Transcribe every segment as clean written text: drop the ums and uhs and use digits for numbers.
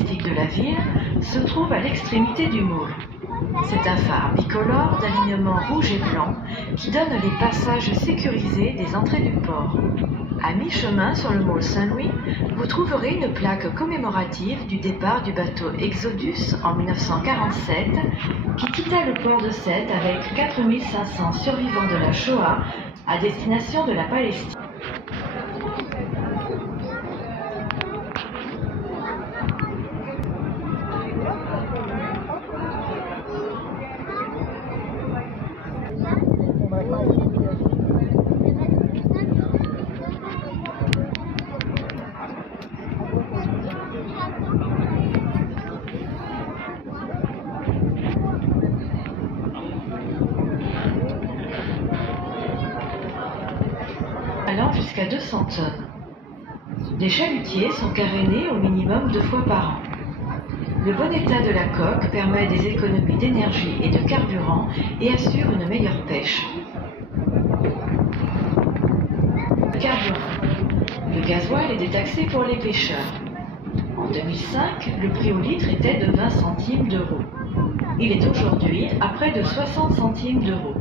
caractéristique de la ville, se trouve à l'extrémité du môle. C'est un phare bicolore d'alignement rouge et blanc qui donne les passages sécurisés des entrées du port. À mi-chemin sur le môle Saint-Louis, vous trouverez une plaque commémorative du départ du bateau Exodus en 1947 qui quitta le port de Sète avec 4500 survivants de la Shoah à destination de la Palestine. Allant jusqu'à 200 tonnes. Les chalutiers sont carénés au minimum 2 fois par an. Le bon état de la coque permet des économies d'énergie et de carburant et assure une meilleure pêche. Carburant. Le gasoil est détaxé pour les pêcheurs. En 2005, le prix au litre était de 20 centimes d'euros. Il est aujourd'hui à près de 60 centimes d'euros,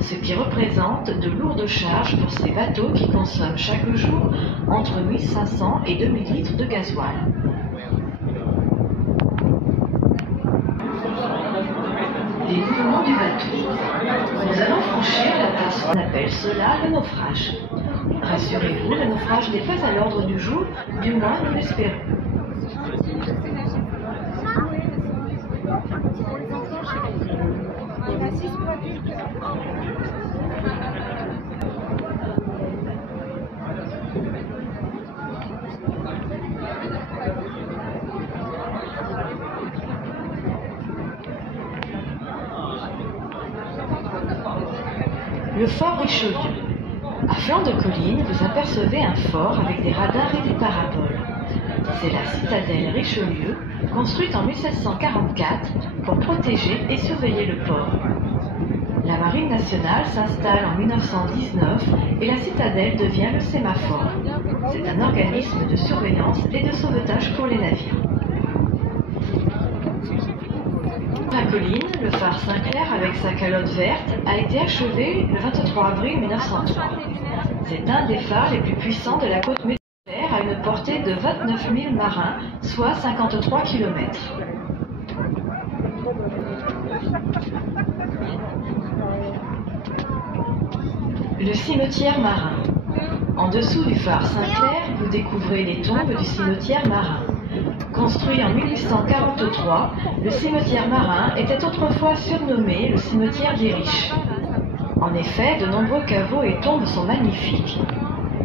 ce qui représente de lourdes charges pour ces bateaux qui consomment chaque jour entre 1500 et 2000 litres de gasoil. Les mouvements du bateau. Nous allons franchir la passe, on appelle cela le naufrage. Rassurez-vous, le naufrage n'est pas à l'ordre du jour, du moins nous l'espérons. Le fort Richelieu. À flanc de colline, vous apercevez un fort avec des radars et des paraboles. C'est la citadelle Richelieu, construite en 1744 pour protéger et surveiller le port. La Marine nationale s'installe en 1919 et la citadelle devient le sémaphore. C'est un organisme de surveillance et de sauvetage pour les navires. La colline, le phare Saint-Clair avec sa calotte verte, a été achevé le 23 avril 1903. C'est un des phares les plus puissants de la côte méditerranéenne à une portée de 29 000 marins, soit 53 km. Le cimetière marin. En dessous du phare Saint-Clair, vous découvrez les tombes du cimetière marin. Construit en 1843, le cimetière marin était autrefois surnommé le cimetière des riches. En effet, de nombreux caveaux et tombes sont magnifiques.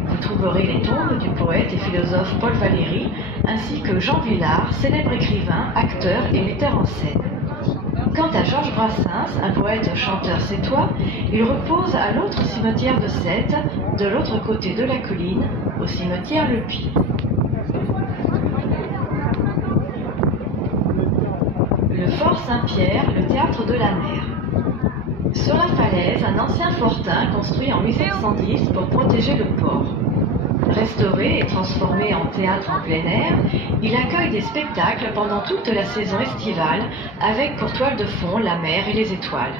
Vous trouverez les tombes du poète et philosophe Paul Valéry, ainsi que Jean Vilar, célèbre écrivain, acteur et metteur en scène. Quant à Georges Brassens, un poète-chanteur sétois, il repose à l'autre cimetière de Sète, de l'autre côté de la colline, au cimetière Le Py. Le fort Saint-Pierre, le théâtre de la mer. Sur la falaise, un ancien fortin construit en 1710 pour protéger le port. Restauré et transformé en théâtre en plein air, il accueille des spectacles pendant toute la saison estivale, avec pour toile de fond la mer et les étoiles.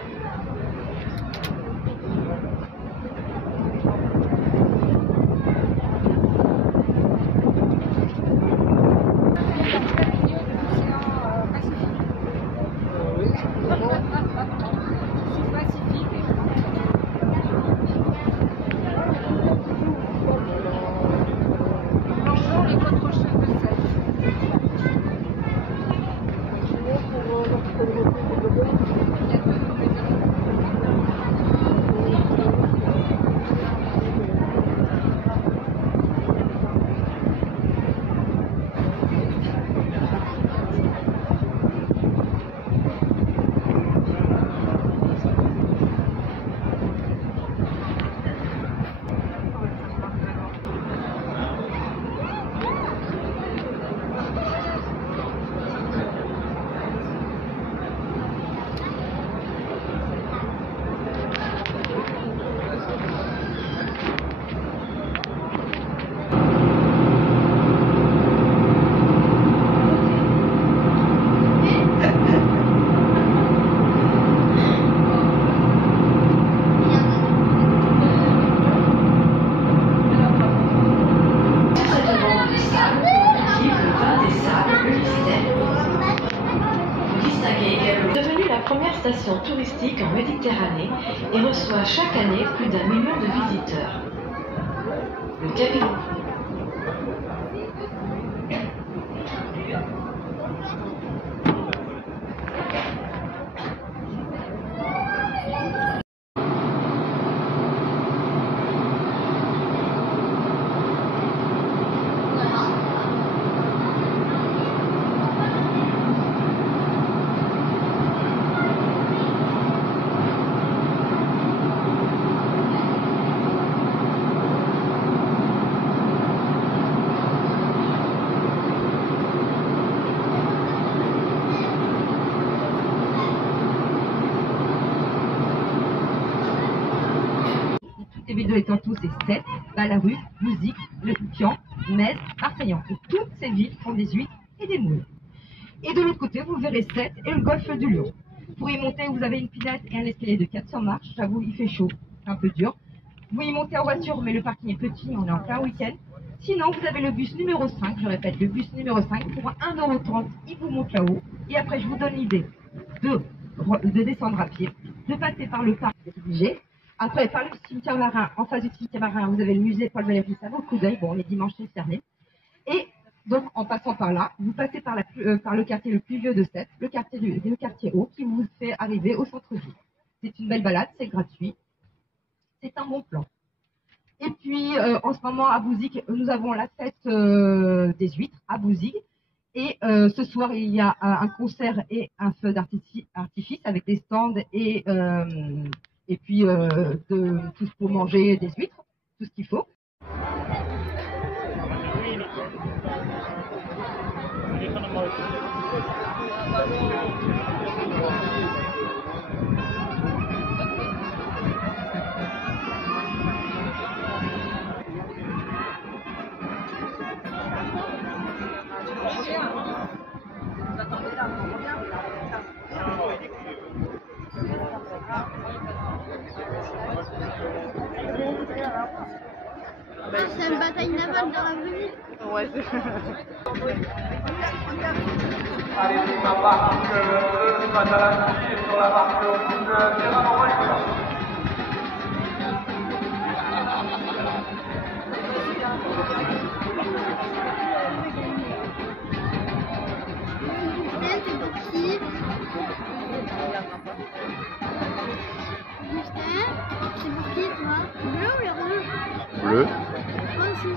station touristique en Méditerranée et reçoit chaque année plus d'1 million de visiteurs. Le capitaine. Les villes de l'Étantôt, c'est Sète, Ballaruc, Bouzic, Le Pian, Metz, Arpaillan. Et toutes ces villes font des huîtres et des moules. Et de l'autre côté, vous verrez Sète et le golfe du Lion. Pour y monter, vous avez une pinette et un escalier de 400 marches. J'avoue, il fait chaud, c'est un peu dur. Vous y montez en voiture, mais le parking est petit, on est en plein week-end. Sinon, vous avez le bus numéro 5, je répète, le bus numéro 5, pour 1,30 €, il vous monte là-haut. Et après, je vous donne l'idée de descendre à pied, de passer par le parc, vous êtes obligé. Après, par le cimetière marin, en face du cimetière marin, vous avez le musée Paul Valéry, ça vaut le coup d'œil. Bon, les dimanches, c'est fermé. Et donc, en passant par là, vous passez par le quartier le plus vieux de Sète, le quartier haut, qui vous fait arriver au centre-ville. C'est une belle balade, c'est gratuit. C'est un bon plan. Et puis, en ce moment, à Bouzic, nous avons la fête des huîtres à Bouzic. Et ce soir, il y a un concert et un feu d'artifice avec des stands et puis tout ce pour manger, des huîtres, tout ce qu'il faut. C'est une bataille navale dans la ville. Ouais, c'est... Allez, sur la marque Matalassi et sur la marque Terra. C'est pour qui? Justin, c'est pour qui toi? Bleu ou le rouge? Bleu. Moi aussi.